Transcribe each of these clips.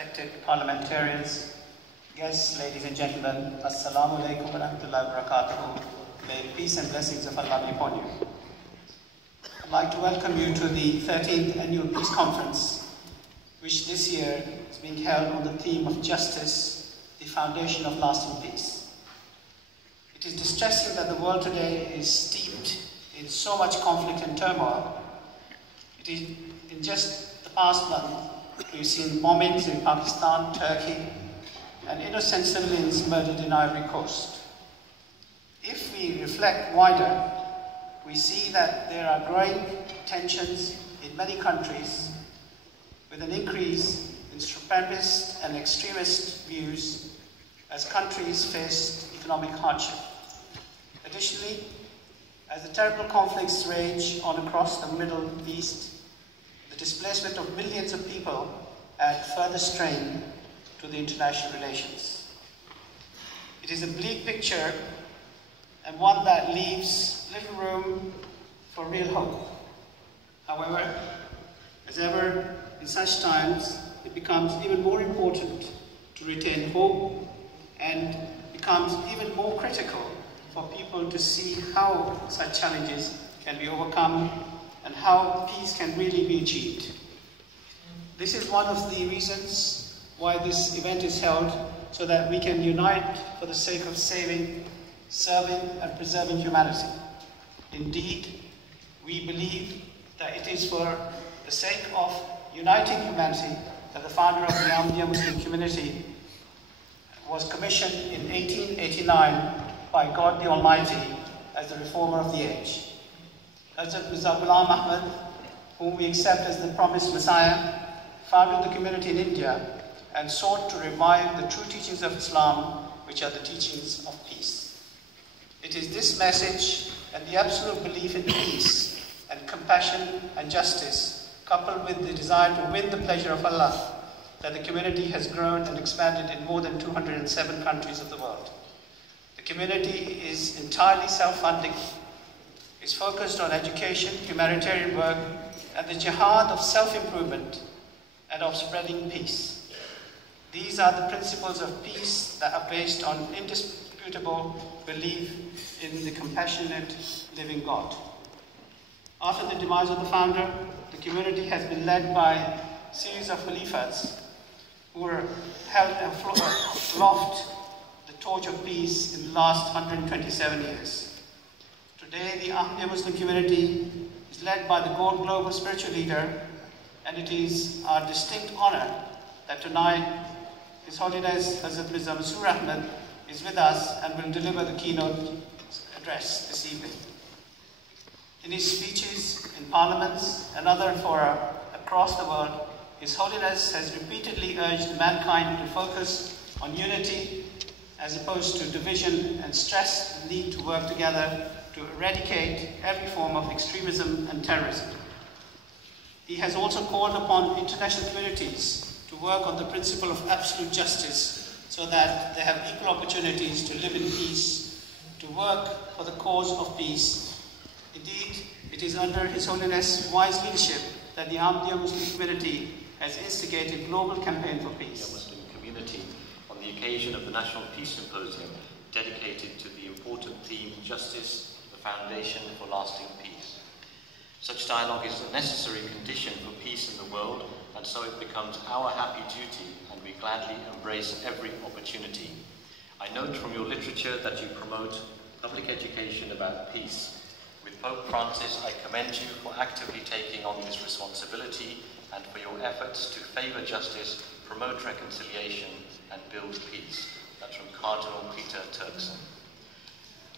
respected parliamentarians, guests, ladies and gentlemen, Assalamu alaikum wa rahmatullahi wa barakatuhu. May peace and blessings of Allah be upon you. I'd like to welcome you to the 13th Annual Peace Conference, which this year is being held on the theme of justice, the foundation of lasting peace. It is distressing that the world today is steeped in so much conflict and turmoil. It is in just the past month, we've seen bombings in Pakistan, Turkey, and innocent civilians murdered in Ivory Coast. If we reflect wider, we see that there are growing tensions in many countries with an increase in supremacist and extremist views as countries face economic hardship. Additionally, as the terrible conflicts rage on across the Middle East, the displacement of millions of people add further strain to the international relations. It is a bleak picture and one that leaves little room for real hope. However, as ever in such times, it becomes even more important to retain hope and becomes even more critical for people to see how such challenges can be overcome and how peace can really be achieved. This is one of the reasons why this event is held, so that we can unite for the sake of saving, serving, and preserving humanity. Indeed, we believe that it is for the sake of uniting humanity that the founder of the Ahmadiyya Muslim community was commissioned in 1889 by God the Almighty as the reformer of the age. Hazrat Mirza Ahmad, whom we accept as the promised Messiah, founded the community in India and sought to revive the true teachings of Islam, which are the teachings of peace. It is this message and the absolute belief in peace and compassion and justice, coupled with the desire to win the pleasure of Allah, that the community has grown and expanded in more than 207 countries of the world. The community is entirely self-funding, is focused on education, humanitarian work, and the jihad of self-improvement and of spreading peace. These are the principles of peace that are based on indisputable belief in the compassionate living God. After the demise of the founder, the community has been led by a series of Khalifas who were held aloft the torch of peace in the last 127 years. Today, the Ahmadiyya Muslim community is led by the global spiritual leader, and it is our distinct honor that tonight His Holiness Hazrat Mirza Masroor Ahmad is with us and will deliver the keynote address this evening. In his speeches in parliaments and other fora across the world, His Holiness has repeatedly urged mankind to focus on unity as opposed to division, and stressed the need to work together to eradicate every form of extremism and terrorism. He has also called upon international communities to work on the principle of absolute justice so that they have equal opportunities to live in peace, to work for the cause of peace. Indeed, it is under His Holiness' wise leadership that the Ahmadiyya Muslim community has instigated a global campaign for peace. The Muslim community, on the occasion of the National Peace Symposium, dedicated to the important theme, justice, the foundation for lasting peace. Such dialogue is a necessary condition for peace in the world, and so it becomes our happy duty, and we gladly embrace every opportunity. I note from your literature that you promote public education about peace. With Pope Francis, I commend you for actively taking on this responsibility and for your efforts to favour justice, promote reconciliation, and build peace. That's from Cardinal Peter Turkson.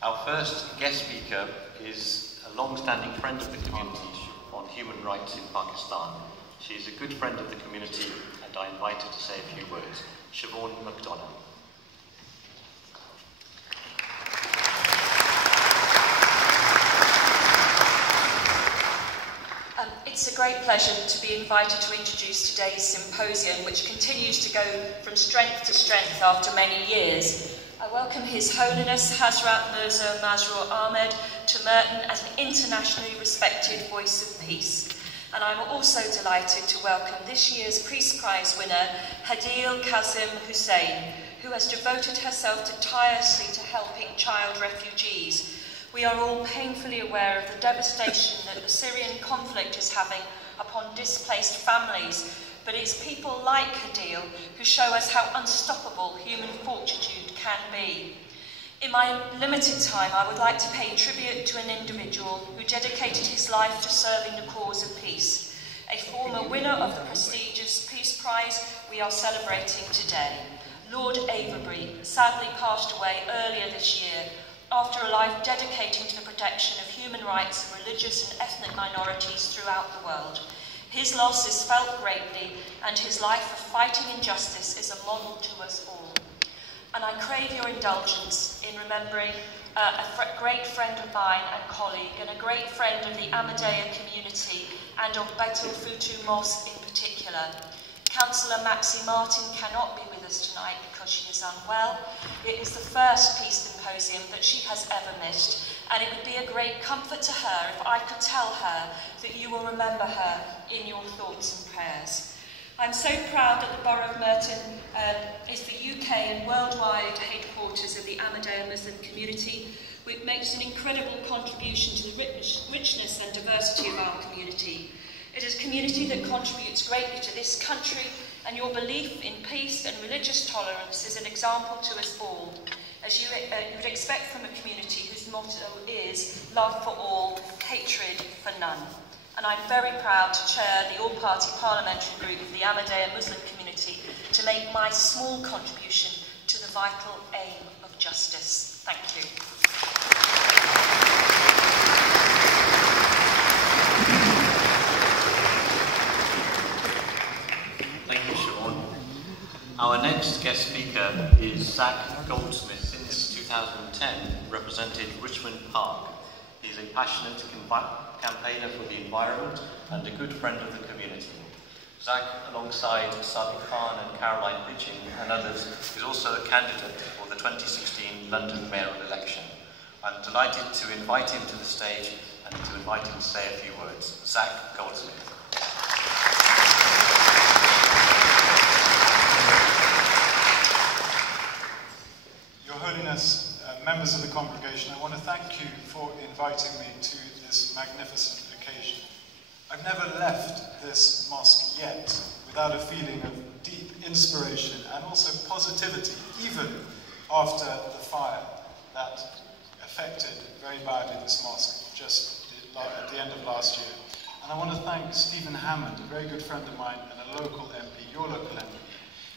Our first guest speaker is a long-standing friend of the community on human rights in Pakistan. She is a good friend of the community, and I invite her to say a few words. Siobhain McDonagh. It's a great pleasure to be invited to introduce today's symposium, which continues to go from strength to strength after many years. I welcome His Holiness Hazrat Mirza Masroor Ahmad to Merton as an internationally respected voice of peace. And I'm also delighted to welcome this year's Peace Prize winner, Hadeel Qasim Hussain, who has devoted herself tirelessly to helping child refugees. We are all painfully aware of the devastation that the Syrian conflict is having upon displaced families, but it's people like Hadeel who show us how unstoppable human fortitude can be. In my limited time, I would like to pay tribute to an individual who dedicated his life to serving the cause of peace, a former winner of the prestigious Peace Prize we are celebrating today. Lord Avebury sadly passed away earlier this year after a life dedicating to the protection of human rights of religious and ethnic minorities throughout the world. His loss is felt greatly, and his life of fighting injustice is a model to us all. And I crave your indulgence in remembering a great friend of mine and colleague, and a great friend of the Ahmadiyya community and of Baitul Futuh Mosque in particular. Councillor Maxie Martin cannot be with us tonight because she is unwell. It is the first Peace Symposium that she has ever missed, and it would be a great comfort to her if I could tell her that you will remember her in your thoughts and prayers. I'm so proud that the Borough of Merton is the UK and worldwide headquarters of the Ahmadiyya Muslim community, which makes an incredible contribution to the richness and diversity of our community. It is a community that contributes greatly to this country, and your belief in peace and religious tolerance is an example to us all, as you would expect from a community whose motto is love for all, hatred for none. And I'm very proud to chair the all-party parliamentary group of the Ahmadiyya Muslim community to make my small contribution to the vital aim of justice. Thank you. Thank you, Siobhain. Our next guest speaker is Zach Goldsmith. Since 2010, represented Richmond Park. He's a passionate campaigner for the environment and a good friend of the community. Zach, alongside Sadiq Khan and Caroline Pitching and others, is also a candidate for the 2016 London mayoral election. I'm delighted to invite him to the stage and to invite him to say a few words. Zach Goldsmith. Your Holiness, members of the congregation, I want to thank you for inviting me to this magnificent occasion. I've never left this mosque yet without a feeling of deep inspiration and also positivity, even after the fire that affected very badly this mosque just at the end of last year. And I want to thank Stephen Hammond, a very good friend of mine and a local MP, your local MP.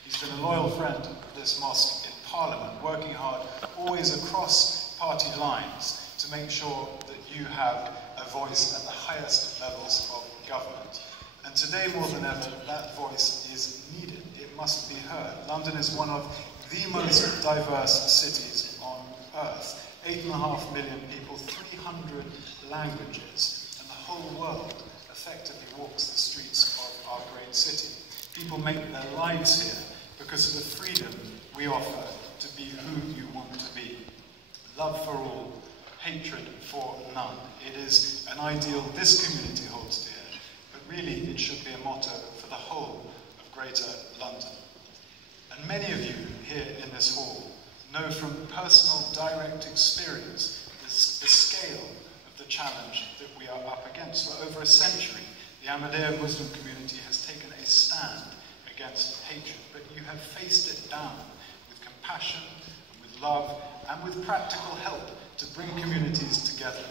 He's been a loyal friend of this mosque in Parliament, working hard, always across party lines, to make sure that you have a voice at the highest levels of government. And today, more than ever, that voice is needed. It must be heard. London is one of the most diverse cities on earth. 8.5 million people, 300 languages, and the whole world effectively walks the streets of our great city. People make their lives here because of the freedom we offer to be who you want to be. Love for all, hatred for none. It is an ideal this community holds dear, but really it should be a motto for the whole of Greater London. And many of you here in this hall know from personal direct experience the scale of the challenge that we are up against. For over a century, the Ahmadiyya Muslim community has taken a stand against hatred, but you have faced it down with compassion, and with love, and with practical help to bring communities together.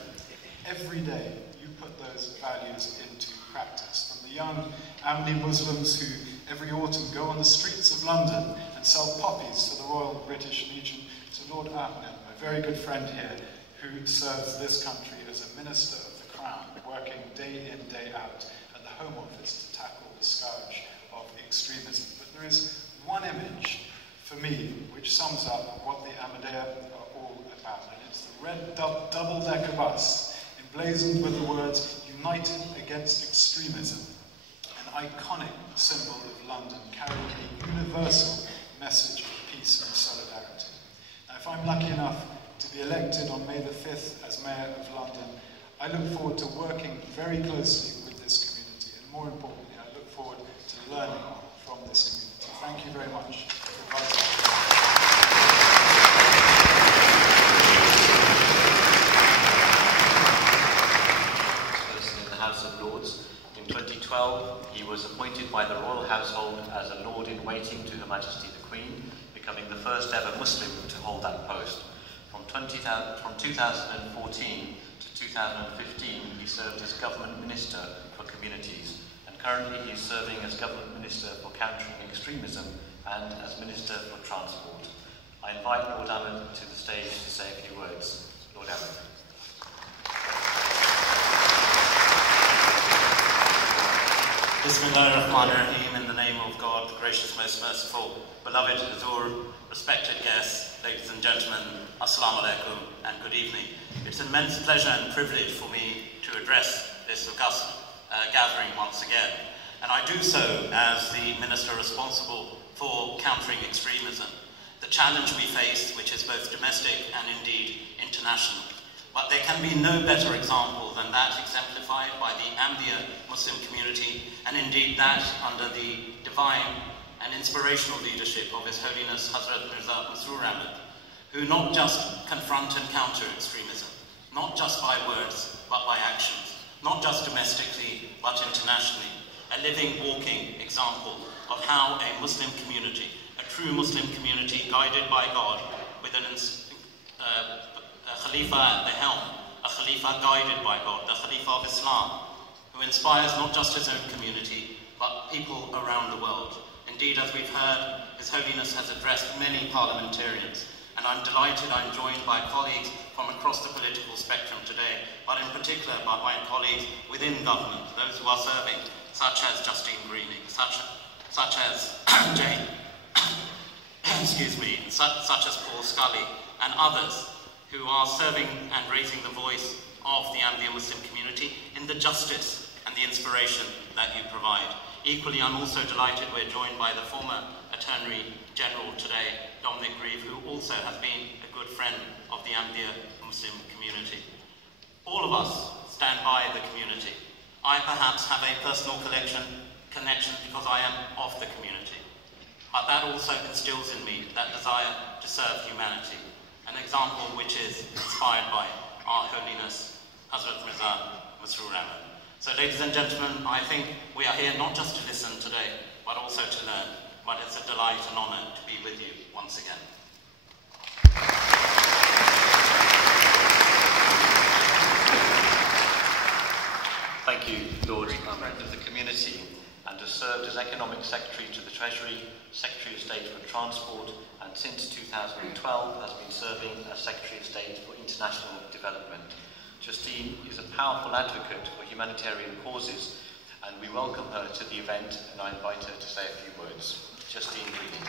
Every day you put those values into practice. From the young Ahmadi Muslims who every autumn go on the streets of London and sell poppies to the Royal British Legion, to Lord Ahmad, my very good friend here, who serves this country as a Minister of the Crown, working day in, day out at the Home Office to tackle the scourge of extremism. But there is one image for me which sums up what the Ahmadiyya are all about, and it's the red double-decker bus emblazoned with the words "United Against Extremism," an iconic symbol of London, carrying a universal message of peace and solidarity. Now, if I'm lucky enough to be elected on May the 5th as Mayor of London, I look forward to working very closely with this community more importantly, I look forward to learning from this community. Thank you very much for inviting me. In the House of Lords. In 2012, he was appointed by the royal household as a Lord in Waiting to Her Majesty the Queen, becoming the first ever Muslim to hold that post. From 2014 to 2015, he served as Government Minister for Communities, and currently he is serving as Government Minister for Countering Extremism and as Minister for Transport. I invite Lord Ahmad to the stage to say a few words. Lord Ahmad. Bismillahirrahmanirrahim, in the name of God, the gracious, most merciful, beloved Hazur, respected guests, ladies and gentlemen, Assalamu alaikum and good evening. It's an immense pleasure and privilege for me to address this august gathering once again. And I do so as the Minister responsible for countering extremism, the challenge we face, which is both domestic and indeed international. But there can be no better example than that exemplified by the Ahmadiyya Muslim community, and indeed that under the divine and inspirational leadership of His Holiness Hazrat Mirza Masroor, who not just confront and counter extremism, not just by words, but by actions, not just domestically, but internationally, a living, walking example of how a Muslim community, a true Muslim community guided by God, with a Khalifa at the helm, a Khalifa guided by God, the Khalifa of Islam, who inspires not just his own community, but people around the world. Indeed, as we've heard, His Holiness has addressed many parliamentarians, and I'm delighted I'm joined by colleagues from across the political spectrum today, but in particular by my colleagues within government, those who are serving, such as Justine Greening, such as Jane, excuse me, such as Paul Scully, and others, who are serving and raising the voice of the Ahmadiyya Muslim community in the justice and the inspiration that you provide. Equally, I'm also delighted we're joined by the former Attorney General today, Dominic Grieve, who also has been a good friend of the Ahmadiyya Muslim community. All of us stand by the community. I perhaps have a personal connection because I am of the community. But that also instills in me that desire to serve humanity. An example which is inspired by Our Holiness Hazrat Mirza Masroor. So ladies and gentlemen, I think we are here not just to listen today, but also to learn. But it's a delight and honour to be with you once again. Thank you, Lord. I'm a friend of the community and has served as Economic Secretary to the Treasury, Secretary of State for Transport, and since 2012 has been serving as Secretary of State for International Development. Justine is a powerful advocate for humanitarian causes, and we welcome her to the event, and I invite her to say a few words. Justine, greeting.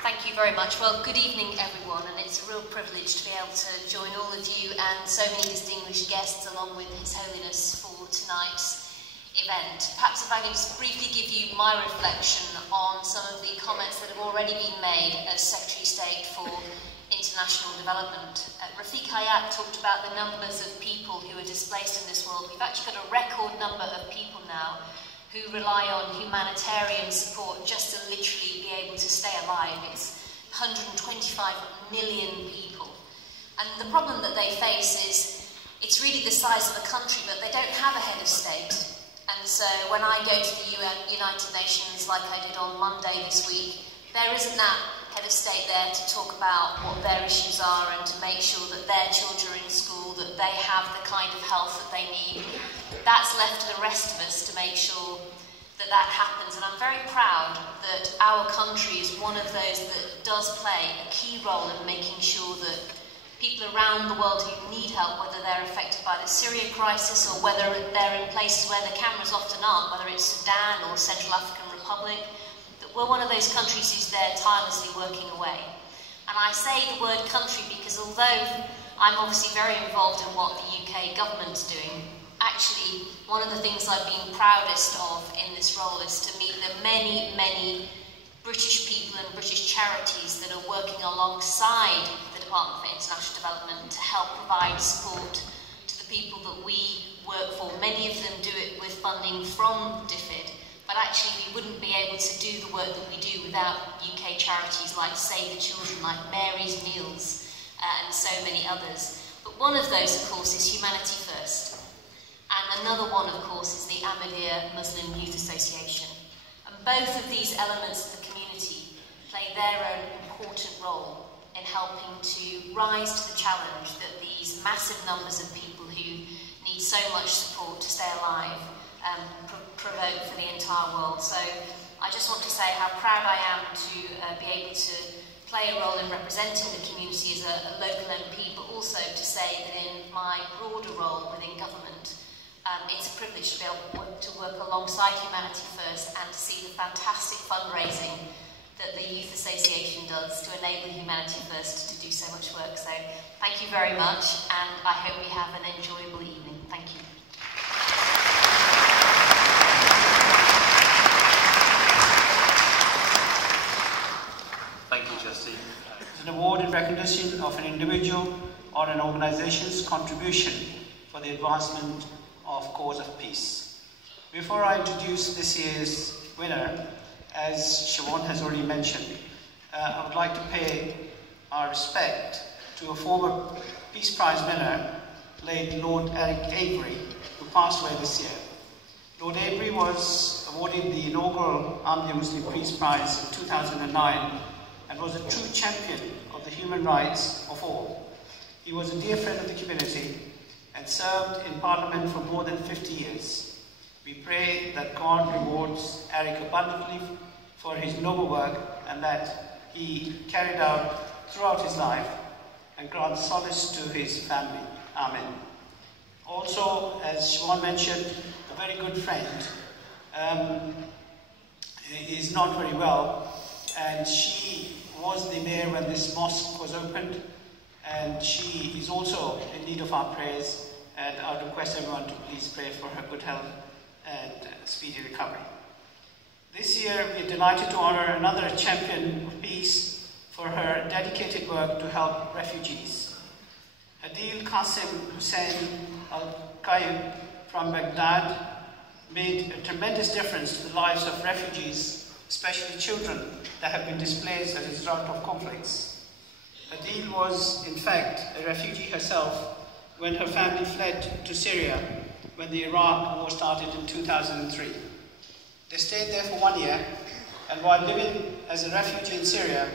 Thank you very much. Well, good evening, everyone, and it's a real privilege to be able to join all of you and so many distinguished guests along with His Holiness for tonight's event. Perhaps if I can just briefly give you my reflection on some of the comments that have already been made as Secretary of State for International Development. Rafiq Hayat talked about the numbers of people who are displaced in this world. We've actually got a record number of people now who rely on humanitarian support just to literally be able to stay alive. It's 125 million people. And the problem that they face is it's really the size of the country, but they don't have a head of state. And so when I go to the United Nations, like I did on Monday this week, there isn't that head of state there to talk about what their issues are and to make sure that their children are in school, that they have the kind of health that they need. That's left to the rest of us to make sure that that happens. And I'm very proud that our country is one of those that does play a key role in making sure that people around the world who need help, whether they're affected by the Syria crisis or whether they're in places where the cameras often aren't, whether it's Sudan or Central African Republic, that we're one of those countries who's there tirelessly working away. And I say the word country because although I'm obviously very involved in what the UK government's doing, actually one of the things I've been proudest of in this role is to meet the many, many British people and British charities that are working alongside, that Department for International Development to help provide support to the people that we work for. Many of them do it with funding from DFID, but actually we wouldn't be able to do the work that we do without UK charities like Save the Children, like Mary's Meals, and so many others. But one of those, of course, is Humanity First. And another one, of course, is the Ahmadiyya Muslim Youth Association. And both of these elements of the community play their own important role in helping to rise to the challenge that these massive numbers of people who need so much support to stay alive provoke for the entire world. So I just want to say how proud I am to be able to play a role in representing the community as a local MP, but also to say that in my broader role within government, it's a privilege to be able to work alongside Humanity First and to see the fantastic fundraising that the Youth Association does to enable Humanity First to do so much work. So thank you very much, and I hope we have an enjoyable evening. Thank you. Thank you, Justine. It's an award in recognition of an individual or an organization's contribution for the advancement of cause of peace. Before I introduce this year's winner, as Siobhain has already mentioned, I would like to pay our respect to a former Peace Prize winner, late Lord Eric Avery, who passed away this year. Lord Avery was awarded the inaugural Ahmadiyya Muslim Peace Prize in 2009 and was a true champion of the human rights of all. He was a dear friend of the community and served in Parliament for more than 50 years. We pray that God rewards Eric abundantly for his noble work and that he carried out throughout his life and grants solace to his family. Amen. Also, as Siobhain mentioned, a very good friend is not very well, and she was the mayor when this mosque was opened, and she is also in need of our prayers, and I would request everyone to please pray for her good health and speedy recovery. This year we are delighted to honour another champion of peace for her dedicated work to help refugees. Hadeel Qasim Hussain Al-Qayyim from Baghdad made a tremendous difference to the lives of refugees, especially children that have been displaced as a result of conflicts. Hadeel was, in fact, a refugee herself when her family fled to Syria when the Iraq war started in 2003. They stayed there for 1 year, and while living as a refugee in Syria,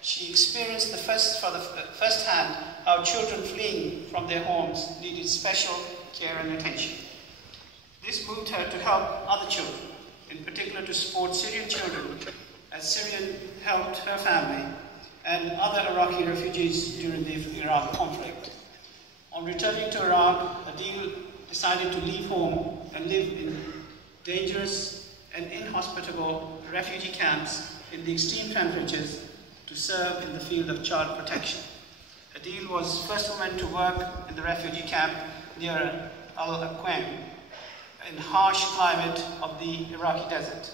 she experienced first hand how children fleeing from their homes needed special care and attention. This moved her to help other children, in particular to support Syrian children, as Syrian helped her family and other Iraqi refugees during the Iraq conflict. On returning to Iraq, Hadeel decided to leave home and live in dangerous and inhospitable refugee camps in the extreme temperatures to serve in the field of child protection. Hadeel was the first woman to work in the refugee camp near Al-Aqwam, in harsh climate of the Iraqi desert.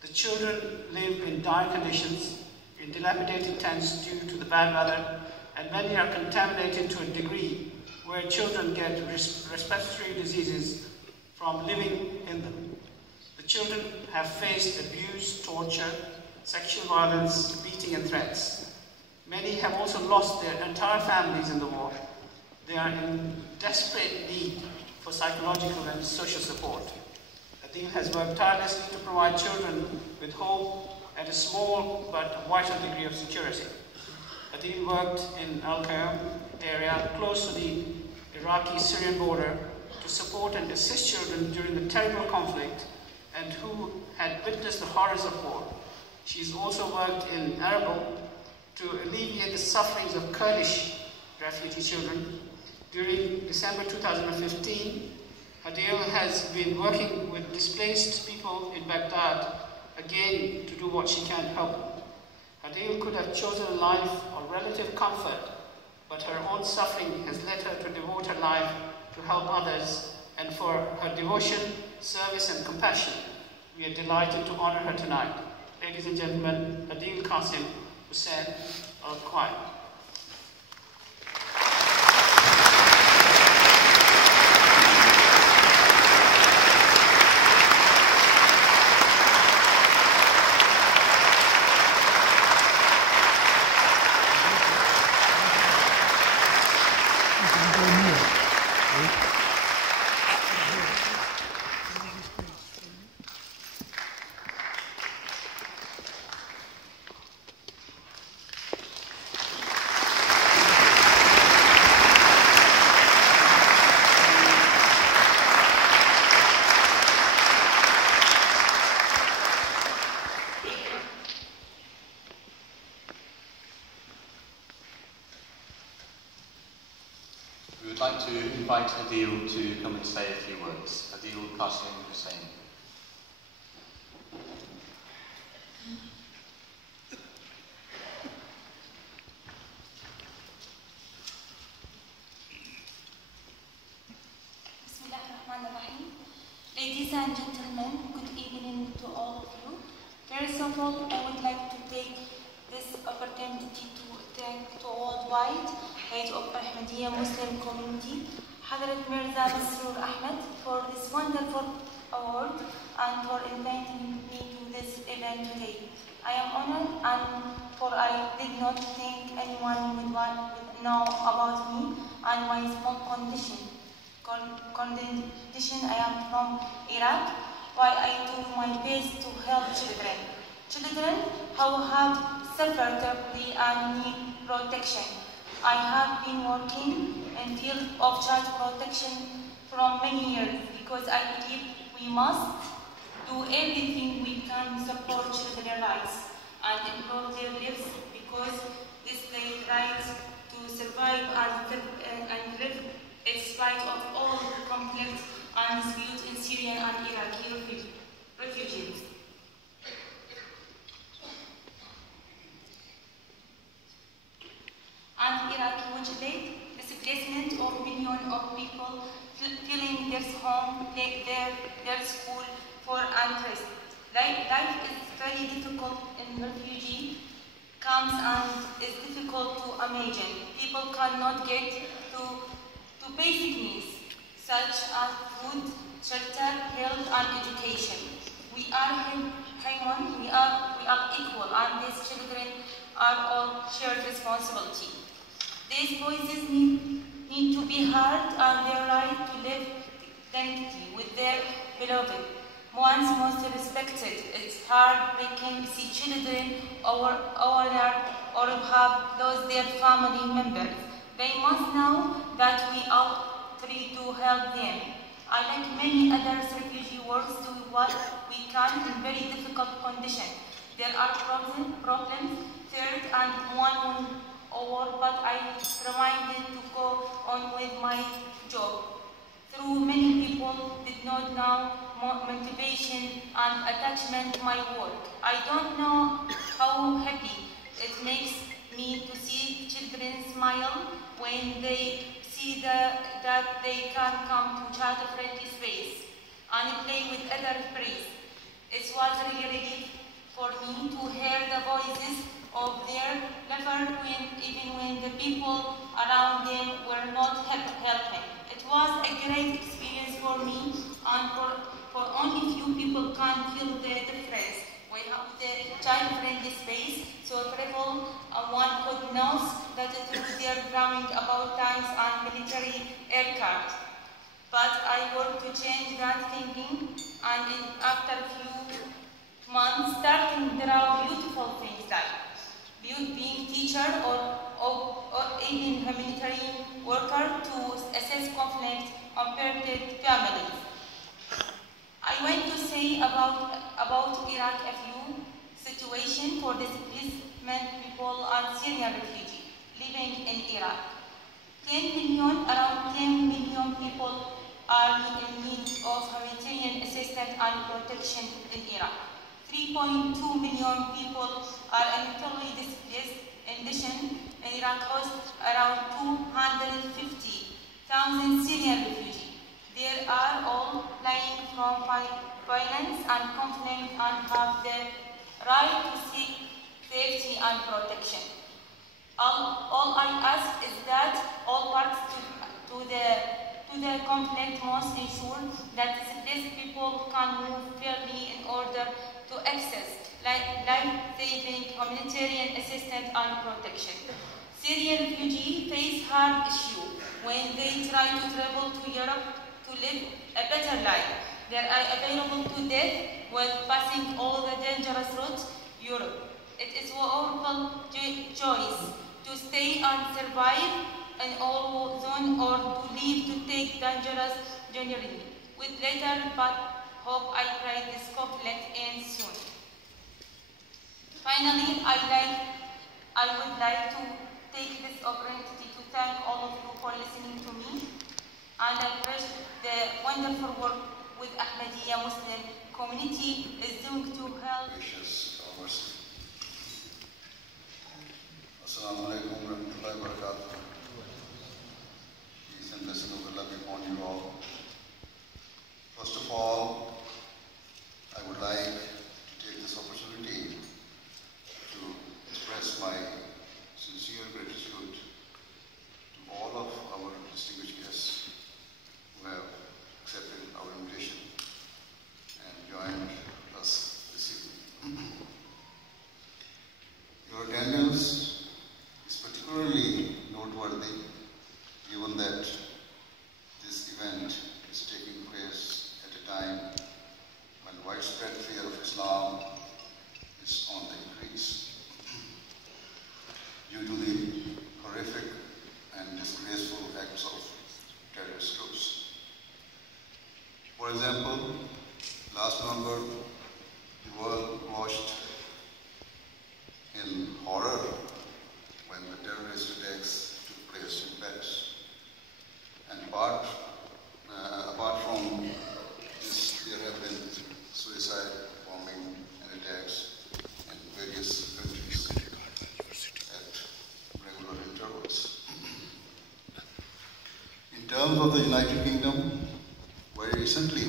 The children live in dire conditions, in dilapidated tents due to the bad weather, and many are contaminated to a degree where children get respiratory diseases from living in them. The children have faced abuse, torture, sexual violence, beating and threats. Many have also lost their entire families in the war. They are in desperate need for psychological and social support. Hadeel has worked tirelessly to provide children with hope and a small but vital degree of security. Hadeel worked in Al-Qayyum area close to the Iraqi-Syrian border to support and assist children during the terrible conflict and who had witnessed the horrors of war. She has also worked in Erbil to alleviate the sufferings of Kurdish refugee children. During December 2015, Hadeel has been working with displaced people in Baghdad, again to do what she can to help them. Hadeel could have chosen a life of relative comfort, but her own suffering has led her to devote her life to help others, and for her devotion, service and compassion, we are delighted to honor her tonight. Ladies and gentlemen, Hadeel Qasim Hussain Al-Qayyim. invite Hadeel to come and say a few words. Hadeel, Qasim, Hussein. Ladies and gentlemen, good evening to all of you. First of all, I would like to take this opportunity to thank the worldwide head of Ahmadiyya Muslim community, Hazrat Mirza Masroor Ahmad, for this wonderful award and for inviting me to this event today. I am honored and for I did not think anyone would know about me and my small condition. I am from Iraq, while I do my best to help children. Children who have suffered terribly and need protection. I have been working in the field of child protection for many years because I believe we must do everything we can to support children's rights and improve their lives because this their right to survive and live in spite of all conflict and disputes in Syrian and Iraqi refugees. And Iraqi which led the displacement of millions of people fleeing their home, their school for unrest. Life is very difficult in refugee camps and is difficult to imagine. People cannot get to basic needs such as food, shelter, health, and education. We are human, we are equal, and these children are all shared responsibility. These voices need to be heard and their right to live dignity with their beloved. Once most respected, it's heartbreaking to see children honored or have lost their family members. They must know that we are free to help them. I, like many other refugee workers, do what we can in very difficult conditions. There are problems, feared and one over, but I reminded to go on with my job. Through many people did not know motivation and attachment to my work. I don't know how happy it makes me to see children smile when they see that they can come to child-friendly space and play with other priests. It was really relief for me to hear the voices of their lover even when the people around them were not helping. It was a great experience for me, and for only few people can feel the difference. We have the child-friendly space, so travel one could know that through their drumming about tanks and military aircraft. But I worked to change that thinking, and after a few months, starting there are beautiful things like being teacher or even humanitarian worker to assess conflict on affected families. I want to say about Iraq a few situations for displacement people and Syrian refugees living in Iraq. Around 10 million people are in need of humanitarian assistance and protection in Iraq. 3.2 million people are internally displaced. In addition, Iraq hosts around 250,000 Syrian refugees. They are all fleeing from violence and conflict and have the right to seek safety and protection. All I ask is that all parties to the conflict must ensure that displaced people can move fairly in order to access life-saving humanitarian assistance and protection. Syrian refugees face hard issues when they try to travel to Europe to live a better life. They are available to death while passing all the dangerous routes Europe. It is a horrible choice to stay and survive in all zone or to leave to take dangerous journey. With little but hope I pray this conflict ends soon. Finally, I would like to take this opportunity to thank all of you for listening to me and I wish the wonderful work with Ahmadiyya Muslim community is doing to help. Gracious Congress. Assalamu alaikum wa rahmatullahi wa barakatuh. Peace and blessing of Allah be upon you all. First of all, I would like to take this opportunity to express my sincere gratitude to all of our distinguished guests who have accepted our invitation and joined us this evening. Your attendance is particularly noteworthy given that this event is taking place at a time when widespread fear of Islam is on the increase due to the horrific and disgraceful acts of terrorist groups. For example, last November, the world watched in horror when the terrorist attacks took place in Paris. And apart from this, there have been suicide, bombing, and attacks in various countries at regular intervals. In terms of the United Kingdom, very recently,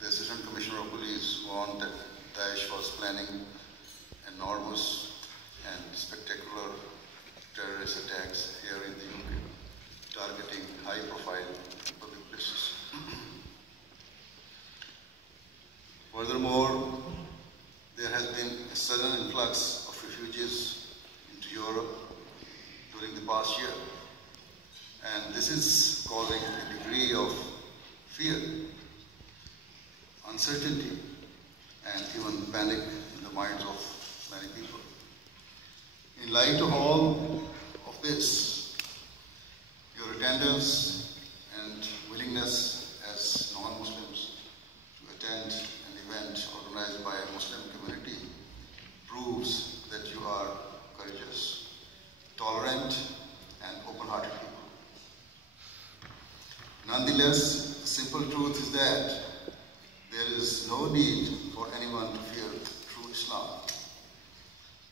the Assistant Commissioner of Police warned that Daesh was planning enormous and spectacular terrorist attacks here in the UK, targeting high-profile public places. Furthermore, there has been a sudden influx of refugees into Europe during the past year, and this is causing a degree of fear, uncertainty, and even panic in the minds of many people. In light of all of this, your attendance and willingness as non-Muslims to attend an event organized by a Muslim community proves that you are courageous, tolerant, and open-hearted people. Nonetheless, the simple truth is that there is no need for anyone to fear true Islam.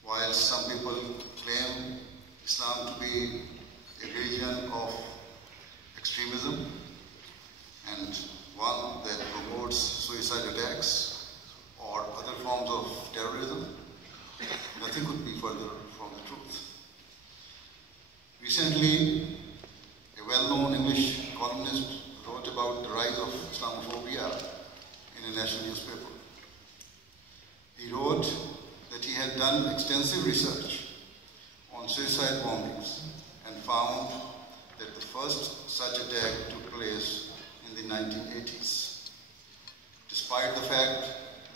While some people claim Islam to be a religion of extremism and one that promotes suicide attacks or other forms of terrorism, nothing could be further from the truth. Recently, a well-known English columnist wrote about the rise of Islamophobia in a national newspaper. He wrote that he had done extensive research on suicide bombings and found that the first such attack took place in the 1980s. Despite the fact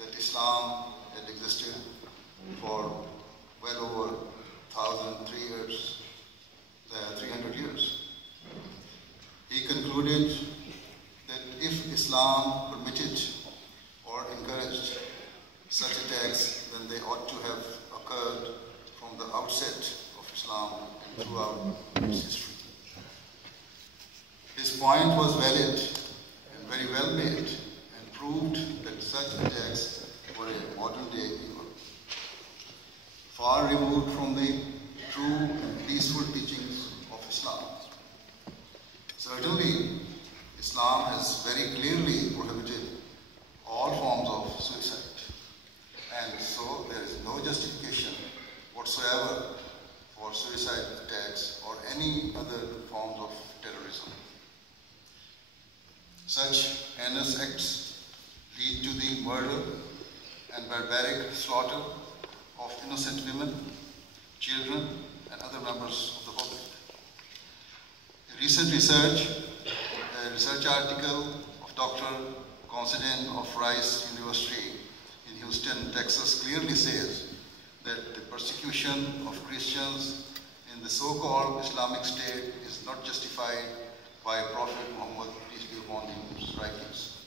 that Islam had existed for well over 300 years. He concluded that if Islam permitted or encouraged such attacks, then they ought to have occurred from the outset of Islam and throughout its history. His point was valid and very well made and proved that such attacks were a modern day evil, far removed from the true and peaceful teachings of Islam. Certainly, Islam has very clearly prohibited all forms of suicide. And so there is no justification whatsoever for suicide attacks or any other forms of terrorism. Such heinous acts lead to the murder and barbaric slaughter of innocent women, children, and other members of the public. A recent research article of Dr. Considine of Rice University in Houston, Texas clearly says that the persecution of Christians in the so-called Islamic State is not justified by Prophet Muhammad, peace be upon him's writings.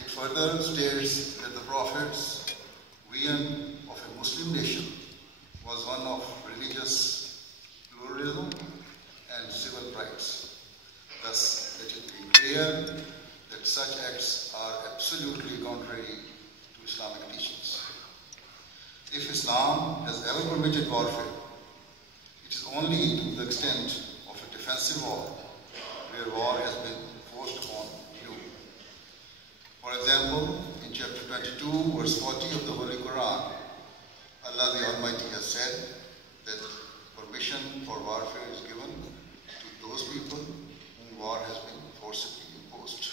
It further states that the Prophet's vision of a Muslim nation was one of religious pluralism and civil rights, absolutely contrary to Islamic teachings. If Islam has ever permitted warfare, it is only to the extent of a defensive war, where war has been forced upon you. For example, in chapter 22, verse 40 of the Holy Quran, Allah the Almighty has said that permission for warfare is given to those people whom war has been forcibly imposed.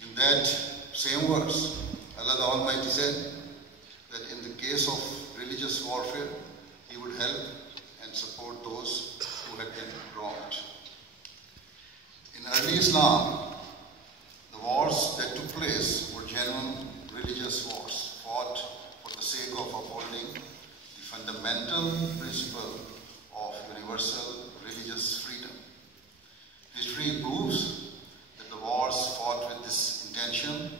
In that same verse, Allah the Almighty said that in the case of religious warfare, He would help and support those who had been wronged. In early Islam, the wars that took place were genuine religious wars, fought for the sake of upholding the fundamental principle of universal religious freedom. History proves that the wars fought with this intention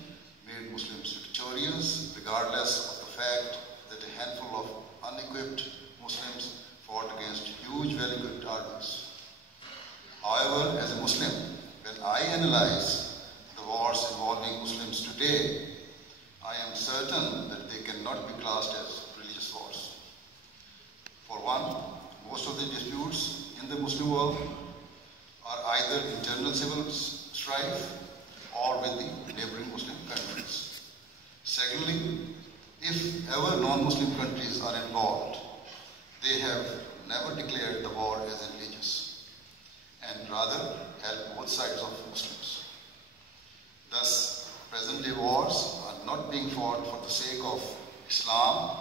made Muslims victorious, regardless of the fact that a handful of unequipped Muslims fought against huge, well-equipped armies. However, as a Muslim, when I analyze the wars involving Muslims today, I am certain that they cannot be classed as religious wars. For one, most of the disputes in the Muslim world are either internal civil strife or with the neighboring Muslim countries. Secondly, if ever non-Muslim countries are involved, they have never declared the war as religious, and rather help both sides of Muslims. Thus, present-day wars are not being fought for the sake of Islam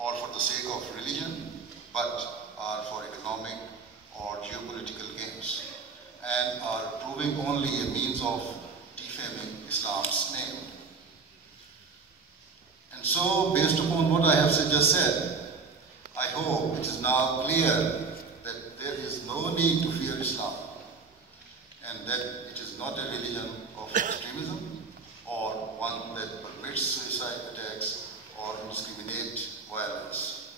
or for the sake of religion, but are for economic or geopolitical gains, and are proving only a means of defaming Islam's name. And so, based upon what I have just said, I hope it is now clear that there is no need to fear Islam, and that it is not a religion of extremism or one that permits suicide attacks or indiscriminate violence.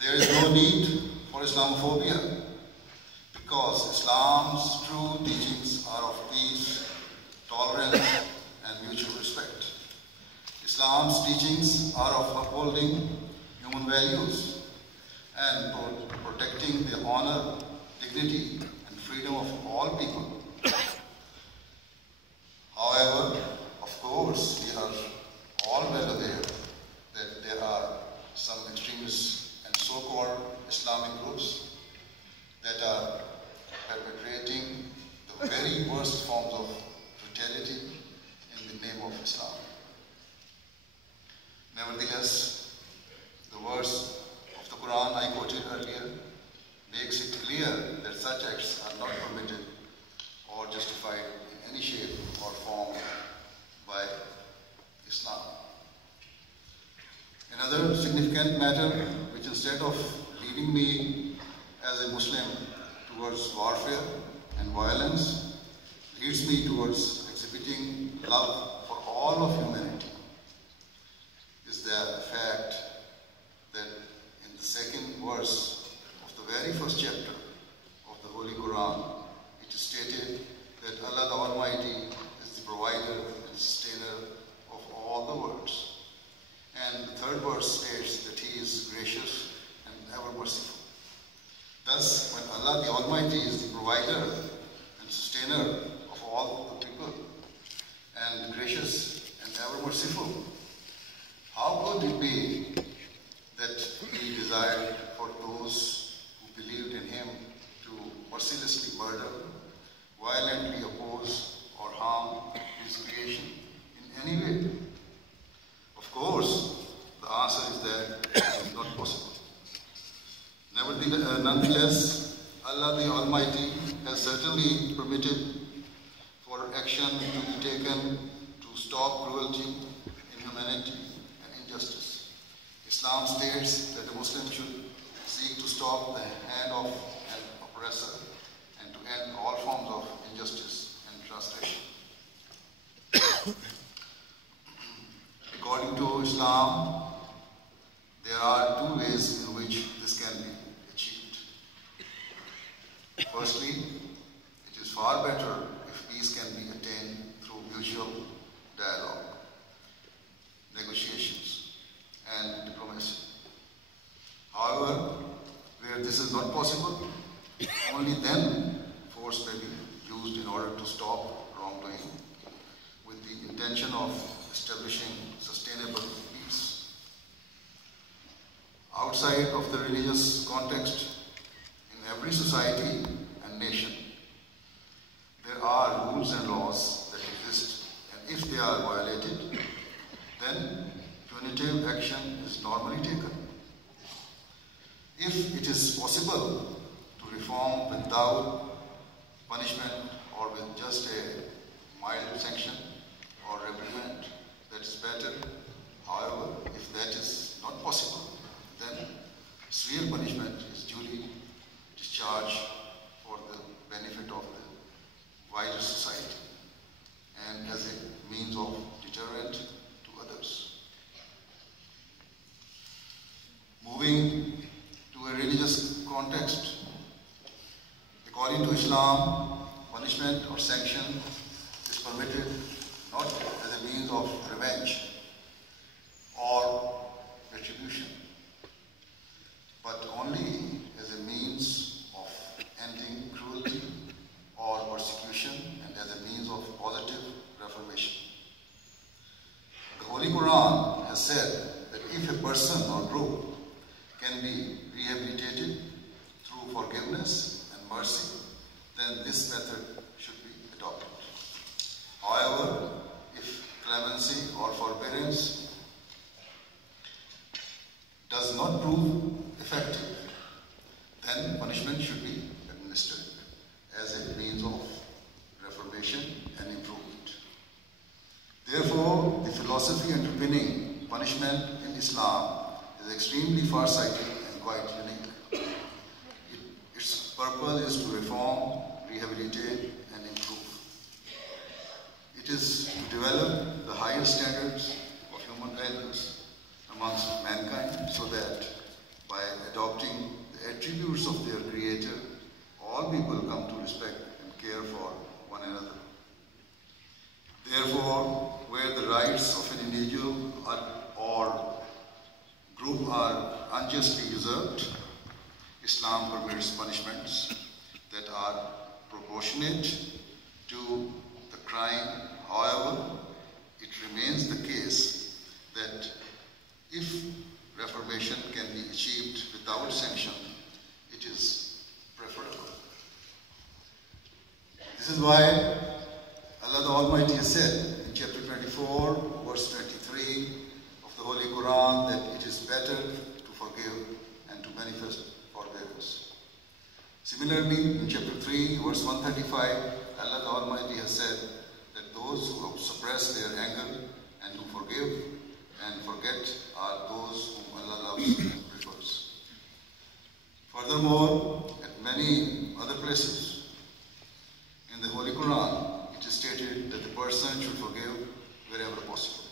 There is no need for Islamophobia, because Islam's true teachings are of peace, tolerance, and mutual respect. Islam's teachings are of upholding human values and protecting the honor, dignity, and freedom of all people. However, of course, we are all well aware that there are some extremist and so-called Islamic groups that are perpetrating the very worst forms of brutality in the name of Islam. Nevertheless, the verse of the Quran I quoted earlier makes it clear that such acts are not permitted or justified in any shape or form by Islam. Another significant matter, which instead of leading me as a Muslim towards warfare and violence, leads me towards exhibiting love for all of humanity, is the fact that in the second verse of the very first chapter of the Holy Quran, it is stated that Allah the Almighty is the provider and sustainer of all the worlds. And the third verse states that He is gracious and ever merciful. Thus, when Allah the Almighty is the provider and sustainer of all the people, and gracious and ever merciful, how could it be that He desired for those who believed in Him to mercilessly murder, violently oppose, or harm His creation in any way? Of course, the answer is that it is not possible. Nonetheless, Allah the Almighty has certainly permitted for action to be taken to stop cruelty, inhumanity, and injustice. Islam states that a Muslim should seek to stop the hand of an oppressor and to end all forms of injustice and transgression. According to Islam, there are two ways in which this can be achieved. Firstly, it is far better if peace can be attained through mutual intention of establishing sustainable peace. Outside of the religious context, in every society and nation, there are rules and laws that exist, and if they are violated, then punitive action is normally taken. If it is possible to reform without punishment or with just a mild sanction or reprimand, that is better. However, if that is not possible, then severe punishment is duly discharged for the benefit of the wider society and as a means of deterrent to others. Moving to a religious context, according to Islam, punishment or sanction is permitted not as a means of revenge or retribution, but only as a means of ending cruelty or persecution and as a means of positive reformation. The Holy Quran has said that if a person or group can be rehabilitated through forgiveness and mercy, then this method should be adopted. However, if clemency or forbearance does not prove effective, then punishment should be administered as a means of reformation and improvement. Therefore, the philosophy underpinning punishment in Islam is extremely far-sighted and quite unique. Its purpose is to reform, rehabilitate, and improve. It is to develop the highest standards of human values amongst mankind so that by adopting the attributes of their Creator, all people come to respect and care for one another. Therefore, where the rights of an individual or group are unjustly usurped, Islam permits punishments that are proportionate to the crime. However, it remains the case that if reformation can be achieved without sanction, it is preferable. This is why Allah the Almighty has said in chapter 24, verse 23 of the Holy Quran that it is better to forgive and to manifest forbearance. Similarly, in chapter 3, verse 135, Allah the Almighty has said that those who suppress their anger and who forgive and forget are those whom Allah loves and prefers. Furthermore, at many other places in the Holy Quran, it is stated that the person should forgive wherever possible,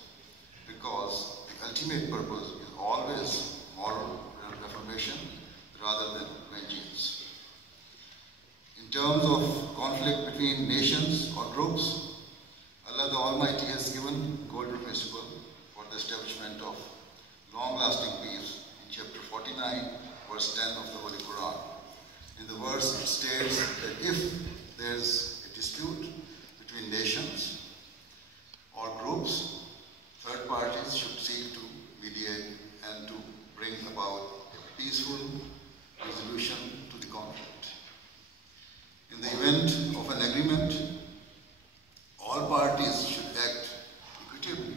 because the ultimate purpose is always moral reformation rather than vengeance. In terms of conflict between nations or groups, Allah the Almighty has given golden principle for the establishment of long-lasting peace in chapter 49, verse 10 of the Holy Quran. In the verse, it states that if there is a dispute between nations or groups, third parties should seek to mediate and to bring about a peaceful resolution to the conflict. In the event of an agreement, all parties should act equitably.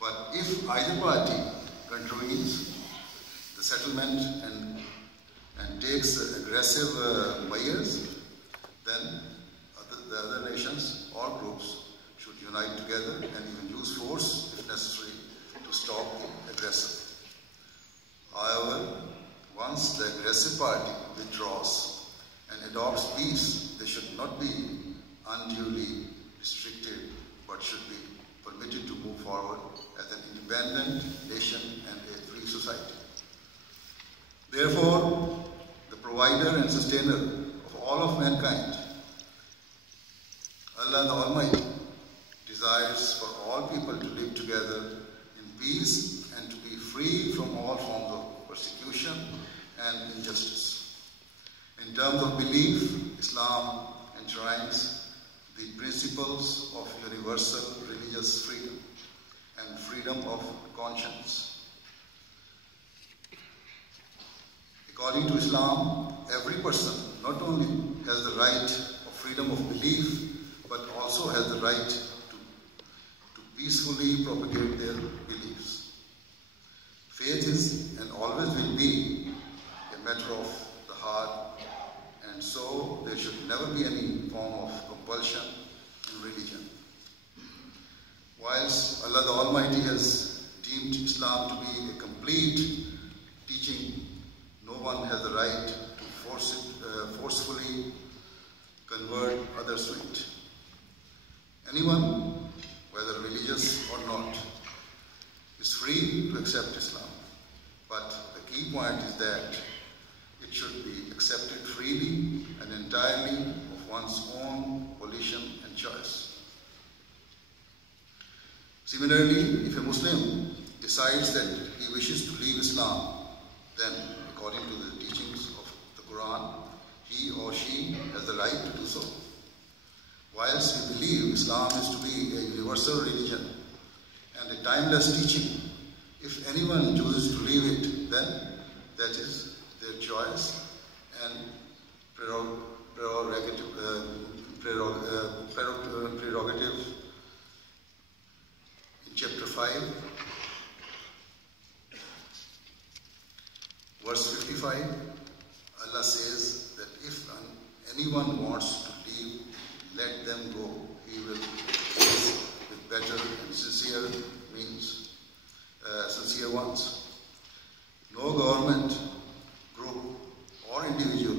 But if either party contravenes the settlement and takes aggressive measures, then the other nations or groups should unite together and even use force if necessary to stop the aggressor. However, once the aggressive party withdraws and adopts peace, they should not be unduly restricted but should be permitted to move forward as an independent nation and a free society. Therefore, the provider and sustainer of all of mankind, Allah the Almighty, desires for all people to live together in peace and to be free from all forms of persecution and injustice. In terms of belief, Islam enshrines the principles of universal religious freedom and freedom of conscience. According to Islam, every person not only has the right of freedom of belief, but also has the right to peacefully propagate their beliefs. Faith is and always will be a matter of the heart, and so there should never be any form of compulsion in religion. Whilst Allah the Almighty has deemed Islam to be a complete teaching, no one has the right to forcefully convert others to it. Anyone, whether religious or not, is free to accept Islam. But the key point is that it should be accepted freely and entirely of one's own volition and choice. Similarly, if a Muslim decides that he wishes to leave Islam, then according to the teachings of the Quran, he or she has the right to do so. Whilst we believe Islam is to be a universal religion and a timeless teaching, if anyone chooses to leave it, then that is their choice and prerogative. In chapter 5, verse 55, Allah says that if anyone wants to leave, let them go. He will with better and sincere means, sincere ones. No government, group, or individual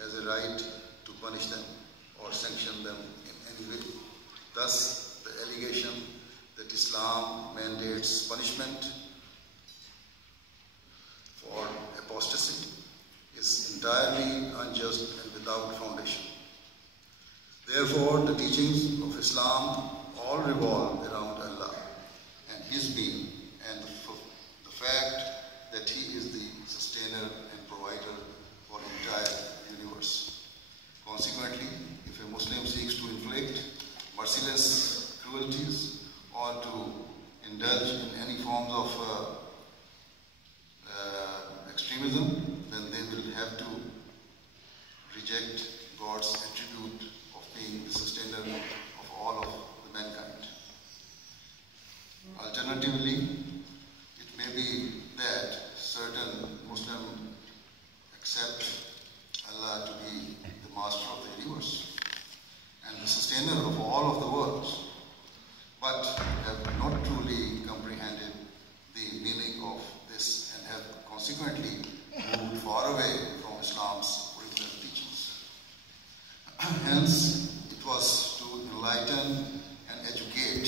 has a right to punish them or sanction them in any way. Thus, the allegation that Islam mandates punishment for apostasy is entirely unjust and without foundation. Therefore, the teachings of Islam all revolve around Allah and His being and the fact that He is the sustainer and provider for the entire universe. Consequently, if a Muslim seeks to inflict merciless cruelties or to indulge in any forms of extremism, then they will have to reject God's attribute of being the sustainer of all of the mankind. Alternatively, it may be that certain Muslims accept Allah to be the master of the universe and the sustainer of all of the worlds, but have not truly comprehended the meaning of this and have consequently moved far away from Islam's original teachings. Hence, it was to enlighten and educate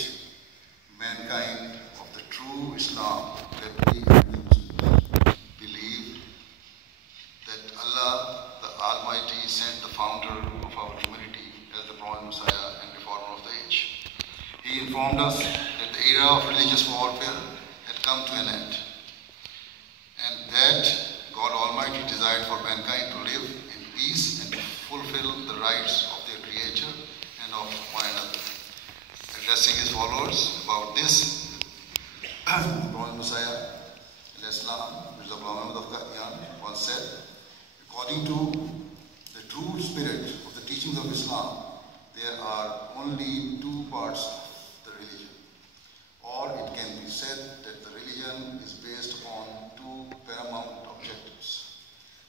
mankind of the true Islam that we believe that Allah the Almighty sent the founder of our community as the promised Messiah and reformer of the age. He informed us that the era of religious warfare had come to an end, and that God Almighty desired for mankind to live in peace and to fulfill the rights of their Creator and of one another. Addressing his followers about this, the Prophet Messiah, Mirza once said, according to the true spirit of the teachings of Islam, there are only two parts of the religion. Or it can be said that the religion is based upon two paramount objectives.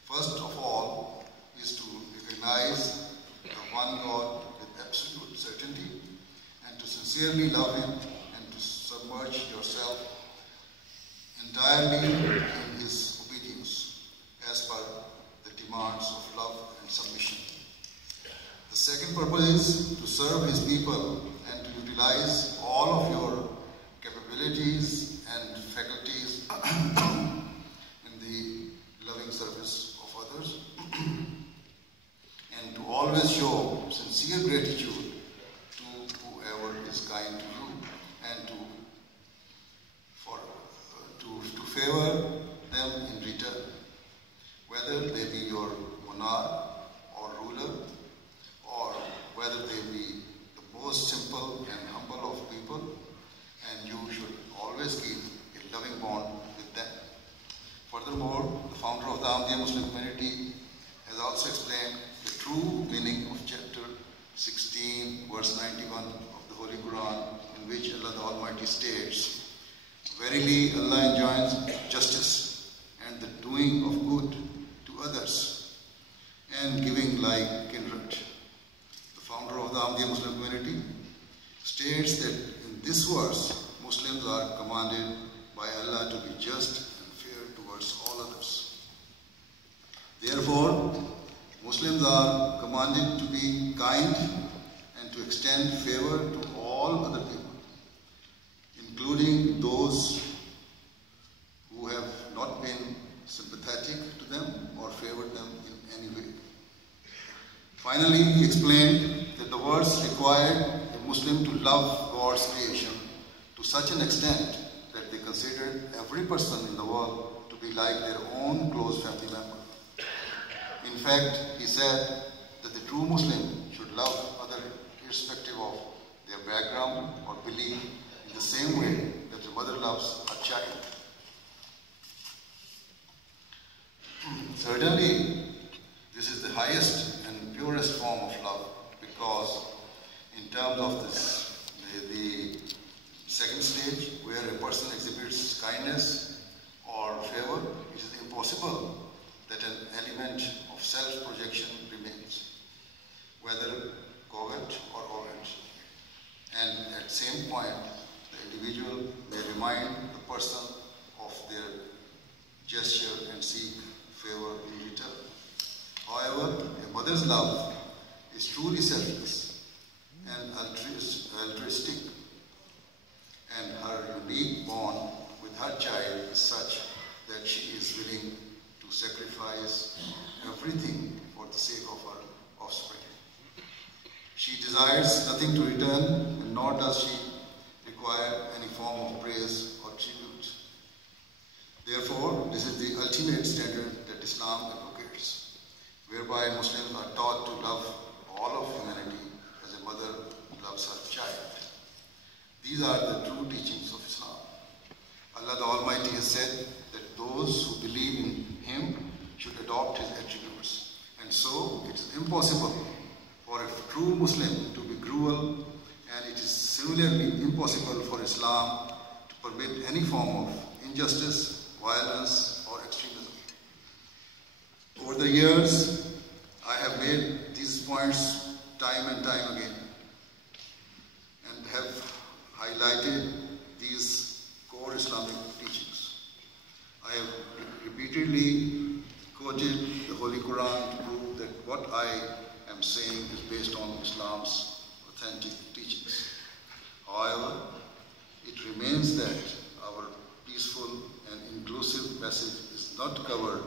First of all is to recognize the one God with absolute certainty and to sincerely love Him and to submerge yourself entirely in His obedience as per the demands of love and submission. The second purpose is to serve His people and to utilize all of your capabilities and faculties in the loving service of others and to always show sincere gratitude to whoever is kind to you and to favor them in return, whether they be your monarch or ruler, or whether they be verse 91 of the Holy Quran, in which Allah the Almighty states, "Verily Allah enjoins justice and the doing of good to others and giving like kindred." The founder of the Ahmadiyya Muslim community states that in this verse, Muslims are commanded by Allah to be just and fair towards all others. Therefore, Muslims are commanded to be kind and to extend favor to all other people, including those who have not been sympathetic to them or favored them in any way. Finally, he explained that the verse required a Muslim to love God's creation to such an extent that they considered every person in the world to be like their own close family member. In fact, he said that the true Muslim should love others irrespective of their background or belief in the same way that a mother loves her child. Certainly, this is the highest and purest form of love, because in terms of this, the second stage, where a person exhibits kindness or favor, it is impossible that an element of self-projection remains, whether covert or overt. And at the same point, the individual may remind the person of their gesture and seek favor in return. However, a mother's love is truly selfless and altruistic, and her unique bond with her child is such that she is willing to sacrifice everything for the sake of her offspring. She desires nothing to return, and nor does she require any form of praise or tribute. Therefore, this is the ultimate standard that Islam advocates, whereby Muslims are taught to love all of humanity as a mother loves her child. These are the true teachings of Islam. Allah the Almighty has said that those who believe in Him should adopt His attributes. And so, it is impossible for a true Muslim to be cruel, and it is similarly impossible for Islam to permit any form of injustice, violence, or extremism. Over the years, I have made these points time and time again, and have highlighted these core Islamic teachings. I have repeatedly quoted the Holy Quran to prove that what I am saying is based on Islam's authentic teachings. However, it remains that our peaceful and inclusive message is not covered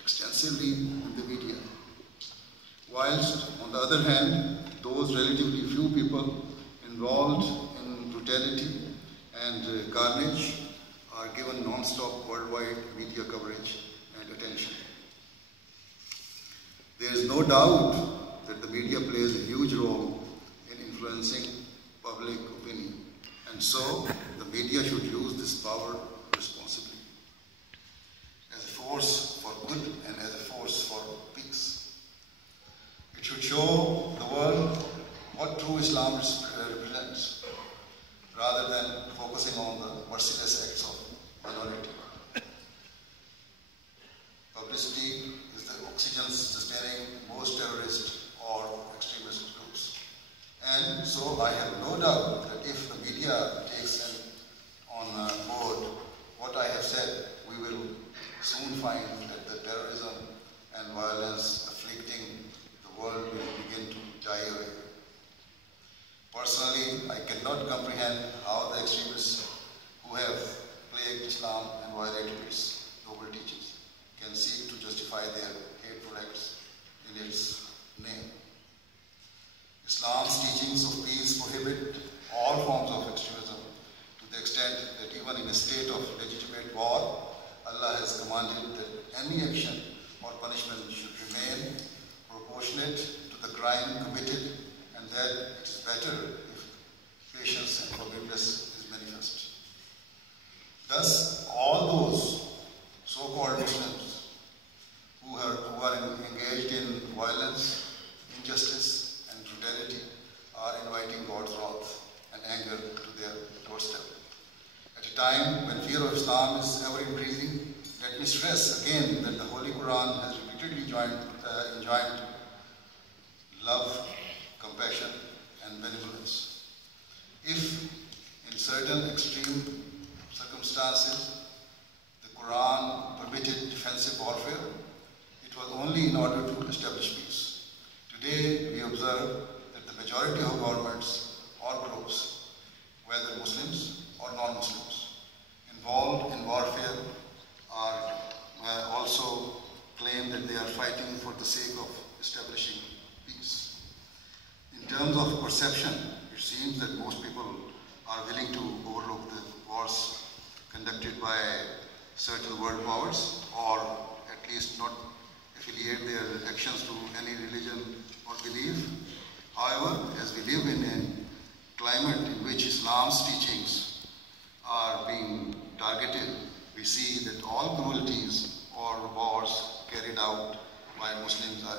extensively in the media. Whilst, on the other hand, those relatively few people involved in brutality and carnage are given non-stop worldwide media coverage and attention. There is no doubt that the media plays a huge role in influencing public opinion, and so the media should use this power responsibly, as a force for good and as a force for peace. It should show the world what true Islam represents, rather than focusing on the merciless acts of minority. Publicity is the oxygen sustaining most terrorist or extremist groups. And so I have no doubt that if the media takes on board what I have said, we will soon find that the terrorism and violence afflicting the world will begin to die away. Personally, I cannot comprehend how the extremists who have plagued Islam and violated its noble teachings can seek to justify their hateful acts in its name. Islam's teachings of peace prohibit all forms of extremism to the extent that even in a state of legitimate war, Allah has commanded that any action or punishment should remain proportionate to the crime committed, and that it is better if patience and forgiveness is manifest. Thus, all those so-called Muslims who are engaged in violence, injustice, and brutality are inviting God's wrath and anger to their doorstep. At a time when fear of Islam is ever increasing, let me stress again that the Holy Quran has repeatedly enjoined love, compassion, and benevolence. If in certain extreme circumstances the Quran permitted defensive warfare, it was only in order to establish peace. Today we observe that the majority of governments or groups, whether Muslims or non-Muslims, involved in warfare are also claim that they are fighting for the sake of establishing peace. In terms of perception, it seems that most people are willing to overlook the wars conducted by certain world powers, or at least not affiliate their actions to any religion or belief. However, as we live in a climate in which Islam's teachings are being targeted, we see that all cruelties or wars carried out by Muslims are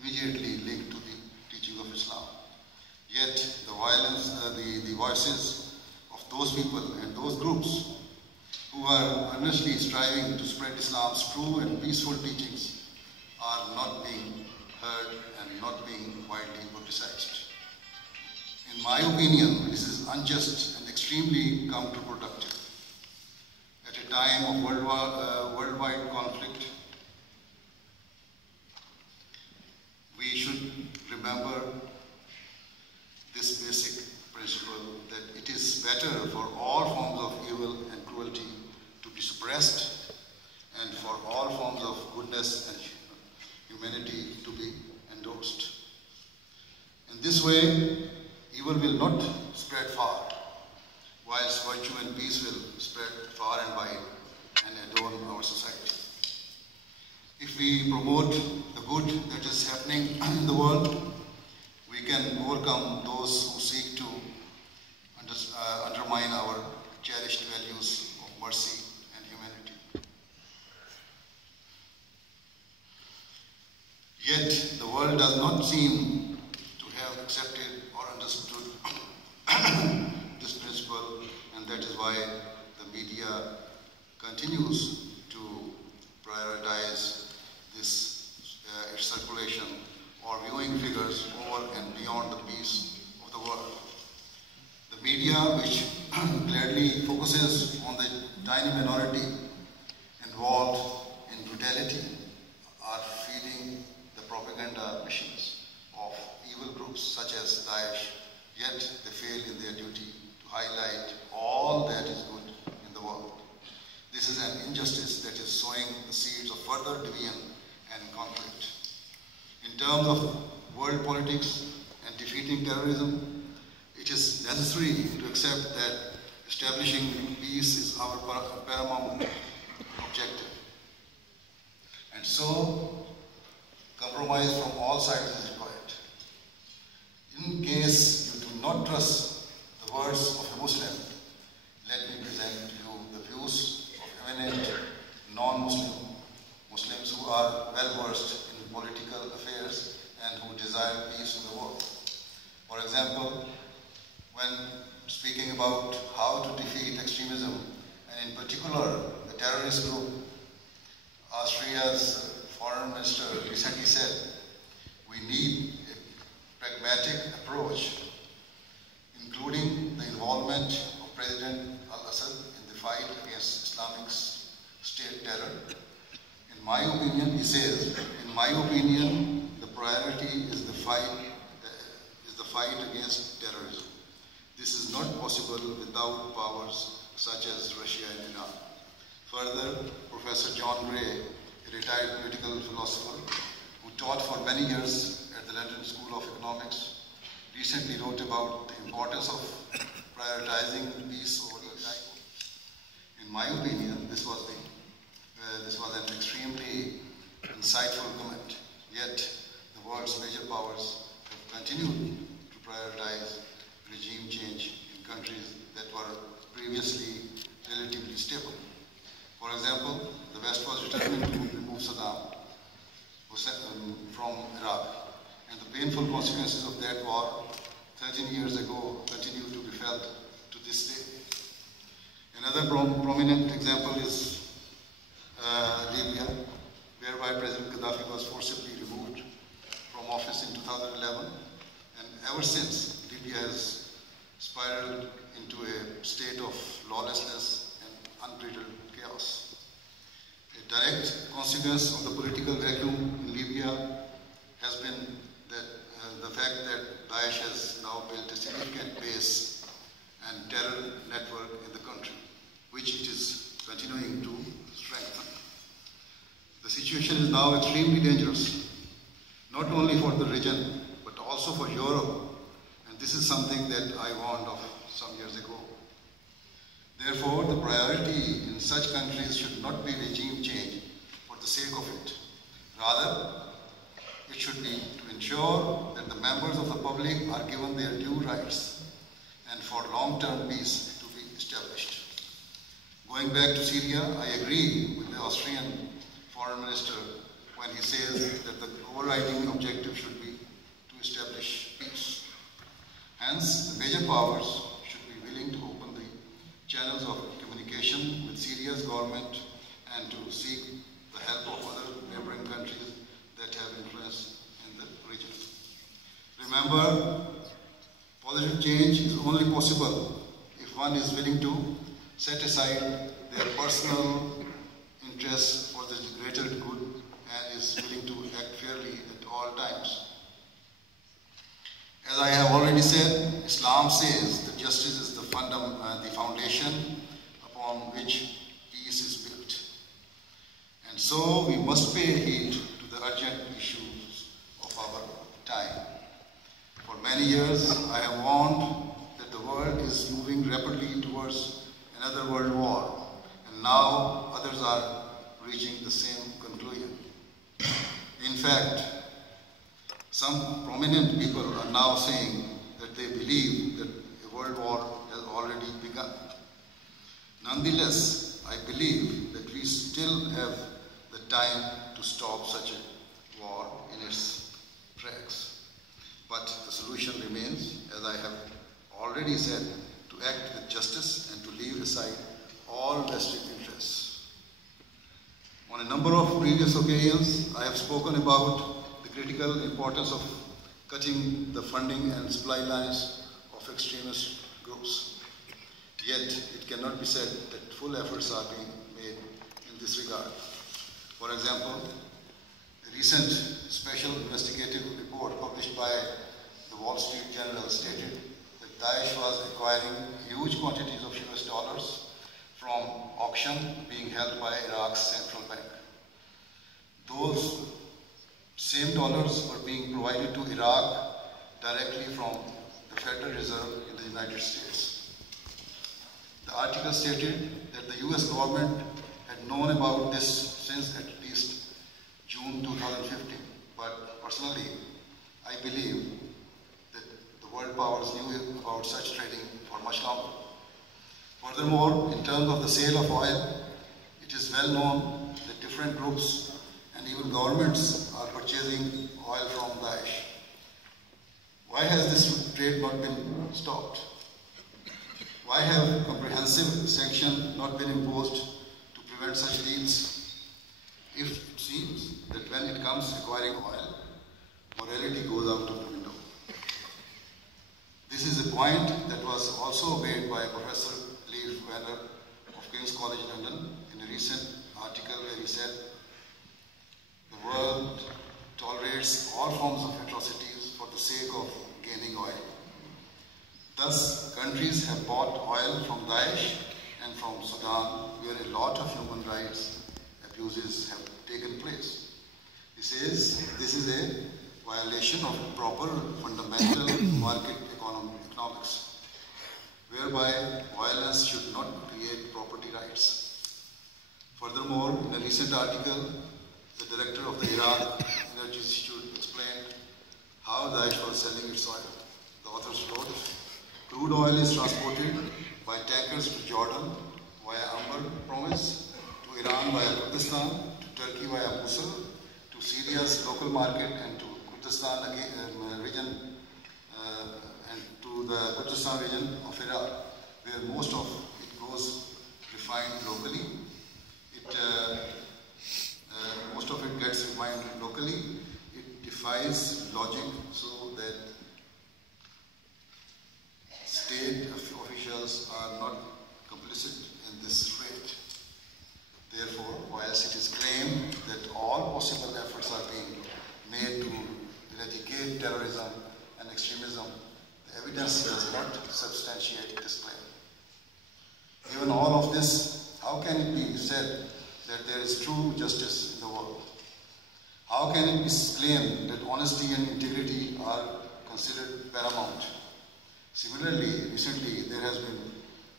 immediately linked to the teaching of Islam. Yet the voices of those people and those groups who are earnestly striving to spread Islam's true and peaceful teachings are not being heard and not being widely publicized. In my opinion, this is unjust and extremely counterproductive. At a time of worldwide conflict, we should remember this basic principle that it is better for all forms of evil and cruelty to be suppressed and for all forms of goodness and humanity to be endorsed. In this way, evil will not spread far, whilst virtue and peace will spread far and wide and adorn our society. If we promote the good that is happening in the world, we can overcome those who seek to undermine our cherished values of mercy and humanity. Yet, the world does not seem to have accepted or understood this principle, and that is why the media continues to prioritize this its circulation or viewing figures over and beyond the peace of the world. The media, which gladly focuses on the tiny minority involved in brutality, are feeding the propaganda machines of evil groups such as Daesh, yet they fail in their duty to highlight all that is good in the world. This is an injustice that is sowing the seeds of further division and conflict. In terms of world politics and defeating terrorism, it is necessary to accept that establishing peace is our paramount objective. And so, compromise from all sides is required. In case you do not trust the words of a Muslim, let me present to you the views of eminent non-Muslims who are well versed in political affairs and who desire peace in the world. For example, when speaking about how to defeat extremism, and in particular the terrorist group, Austria's foreign minister recently said, we need a pragmatic approach, including the involvement of President al-Assad in the fight against Islamic State terror. In my opinion, he says, in my opinion, the priority is the fight against terrorism. This is not possible without powers such as Russia and Iran. Further, Professor John Gray, a retired political philosopher who taught for many years at the London School of Economics, recently wrote about the importance of prioritizing peace over the time. In my opinion, this was an extremely insightful comment. Yet, the world's major powers have continued to prioritize regime change in countries that were previously relatively stable. For example, the West was determined to remove Saddam Hussein from Iraq, and the painful consequences of that war 13 years ago continue to be felt to this day. Another prominent example is Libya, whereby President Gaddafi was forcibly removed from office in 2011, and ever since Libya has spiraled into a state of lawlessness and unbridled chaos. A direct consequence of the political vacuum in Libya has been the fact that Daesh has now built a significant base and terror network in the country, which it is continuing to strengthen. The situation is now extremely dangerous, not only for the region, but also for Europe, and this is something that I warned of some years ago. Therefore, the priority in such countries should not be regime change for the sake of it. Rather, it should be to ensure that the members of the public are given their due rights and for long-term peace to be established. Going back to Syria, I agree with the Austrian Foreign Minister when he says that the overriding objective should be to establish peace. Hence, the major powers should be willing to open the channels of communication with Syria's government and to seek the help of other neighboring countries that have influence in the region. Remember, positive change is only possible if one is willing to set aside their personal interests for the greater good and is willing to act fairly at all times. As I have already said, Islam says that justice is the foundation upon which peace is built. And so we must pay heed to the urgent issues of our time. For many years, I have warned that the world is moving rapidly towards another world war, and now others are reaching the same conclusion. In fact, some prominent people are now saying that they believe that a world war has already begun. Nonetheless, I believe that we still have the time to stop such a war in its tracks. But the solution remains, as I have already said, to act with justice and to leave aside all vested interests. On a number of previous occasions, I have spoken about the critical importance of cutting the funding and supply lines of extremist groups. Yet, it cannot be said that full efforts are being made in this regard. For example, a recent special investigative report published by the Wall Street Journal stated that Daesh was acquiring huge quantities of US dollars from auction being held by Iraq's central bank. Those same dollars were being provided to Iraq directly from the Federal Reserve in the United States. The article stated that the US government had known about this since at least June 2015, but personally, I believe that the world powers knew about such trading for much longer. Furthermore, in terms of the sale of oil, it is well known that different groups and even governments are purchasing oil from Daesh. Why has this trade not been stopped? Why have comprehensive sanctions not been imposed to prevent such deals? It seems that when it comes to acquiring oil, morality goes out of the window. This is a point that was also made by Professor Lee Werner of King's College London in a recent article where he said, "The world tolerates all forms of atrocities for the sake of gaining oil. Thus, countries have bought oil from Daesh and from Sudan, where a lot of human rights abuses have taken place." He says this is a violation of proper fundamental market economics, whereby violence should not create property rights. Furthermore, in a recent article, the director of the Iraq Energy Institute explained how Daesh was selling its oil. The authors wrote, "Crude oil is transported by tankers to Jordan via Amber Province, to Iran via Kurdistan, to Turkey via Mosul, to Syria's local market and to Kurdistan region and to the Kurdistan region of Iraq, where most of it goes refined locally. Most of it gets refined locally. It defies logic, so that state officials are not complicit in this trade. Therefore, whilst it is claimed that all possible efforts are being made to eradicate terrorism and extremism, the evidence does not substantiate this claim. Given all of this, how can it be said that there is true justice in the world? How can it be claimed that honesty and integrity are considered paramount? Similarly, recently there has been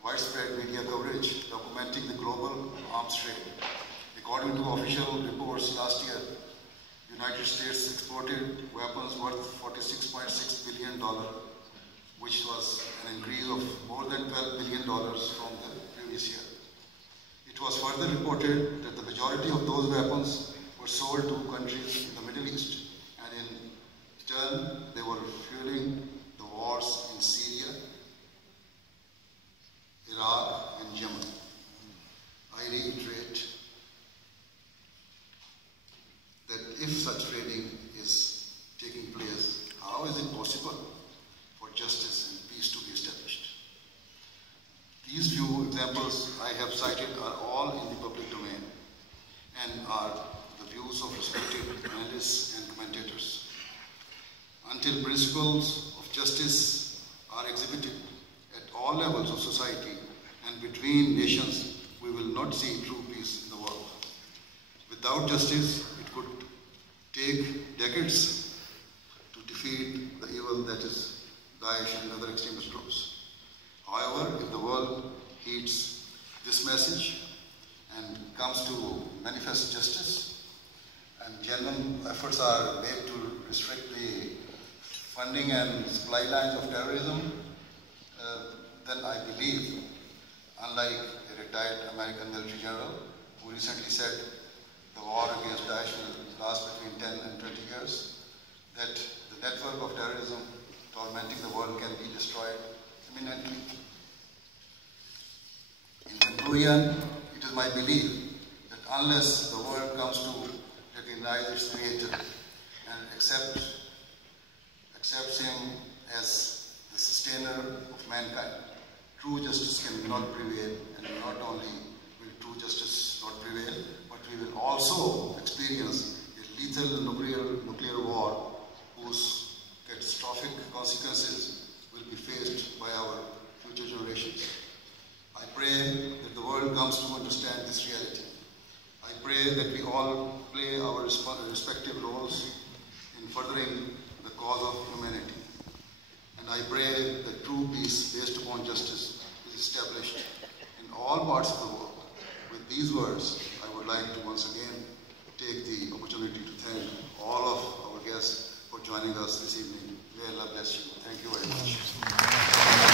widespread media coverage documenting the global arms trade. According to official reports, last year, the United States exported weapons worth $46.6 billion, which was an increase of more than $12 billion from the previous year. It was further reported that the majority of those weapons were sold to countries in the Middle East, and in turn they were fueling the wars in Syria, Iraq and Yemen. I reiterate that if such trading is taking place, how is it possible for justice and peace to be established? These few examples I have cited are all in the public domain and are the views of respected analysts and commentators. Until principles of justice are exhibited at all levels of society and between nations, we will not see true peace in the world. Without justice, it could take decades to defeat the evil that is Daesh and other extremist groups. However, if the world heeds this message and comes to manifest justice, and genuine efforts are made to restrict the funding and supply lines of terrorism, then I believe, unlike a retired American military general who recently said the war against Daesh will last between 10 and 20 years, that the network of terrorism tormenting the world can be destroyed imminently. In conclusion, it is my belief that unless the world comes to recognize its creator and accepts him as the sustainer of mankind, true justice cannot prevail, and not only will true justice not prevail, but we will also experience a lethal nuclear war whose catastrophic consequences will be faced by our future generations. I pray that the world comes to understand this reality. I pray that we all play our respective roles in furthering the cause of humanity. And I pray that true peace based upon justice is established in all parts of the world. With these words, I would like to once again take the opportunity to thank all of our guests for joining us this evening. May Allah bless you. Thank you very much.